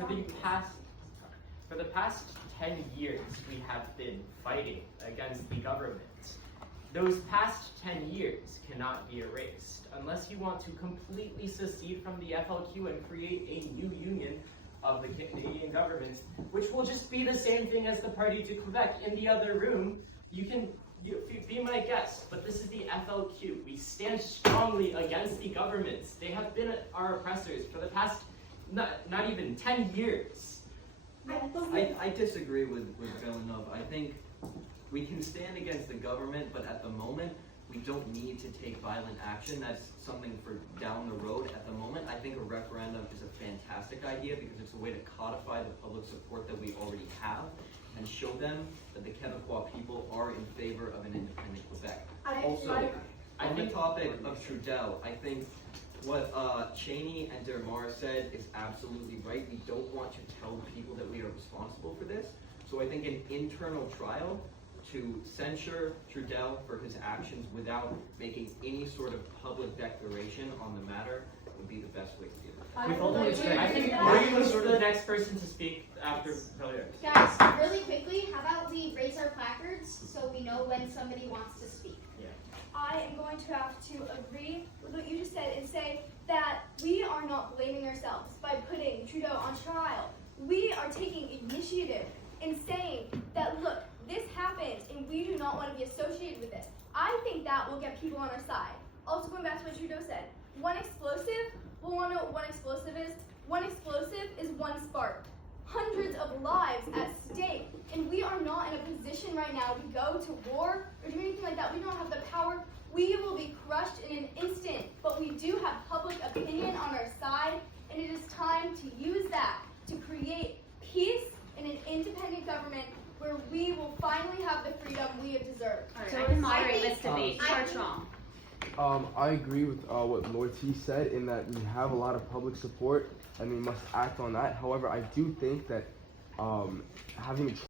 For the past 10 years, we have been fighting against the government. Those past 10 years cannot be erased unless you want to completely secede from the FLQ and create a new union of the Canadian government, which will just be the same thing as the Parti du Quebec in the other room. You can be my guest, but this is the FLQ. We stand strongly against the governments. They have been our oppressors for the past not even 10 years. I disagree with Villeneuve. I think we can stand against the government, but at the moment, we don't need to take violent action. That's something for down the road. At the moment, I think a referendum is a fantastic idea because it's a way to codify the public support that we already have and show them that the Quebecois people are in favor of an independent Quebec. Also, on the topic of Trudeau, I think what Cheney and Dermar said is absolutely right. We don't want to tell people that we are responsible for this. So I think an internal trial to censure Trudeau for his actions without making any sort of public declaration on the matter would be the best way to do it. With all due respect, I think we're going to go to the next person to speak after Pellier. Guys, really quickly, how about we raise our placards so we know when somebody wants to speak? Yeah. I am going to have to agree with what you just said and say that we are not blaming ourselves by putting Trudeau on trial. We are taking initiative in saying that, look, this happened and we do not want to be associated with it. I think that will get people on our side. Also, going back to what Trudeau said, one explosive, we'll want to know what one explosive is. One explosive is one spark. Hundreds of lives at stake, and we are not in a position right now to go to war or do anything like that. We don't have the power. We will be crushed in an instant, but we do have public opinion on our side, and it is time to use that to create peace in an independent government where we will finally have the freedom we have deserved. So I can moderate this debate. Bertrand. I agree with what Lord T said in that we have a lot of public support and we must act on that. However, I do think that having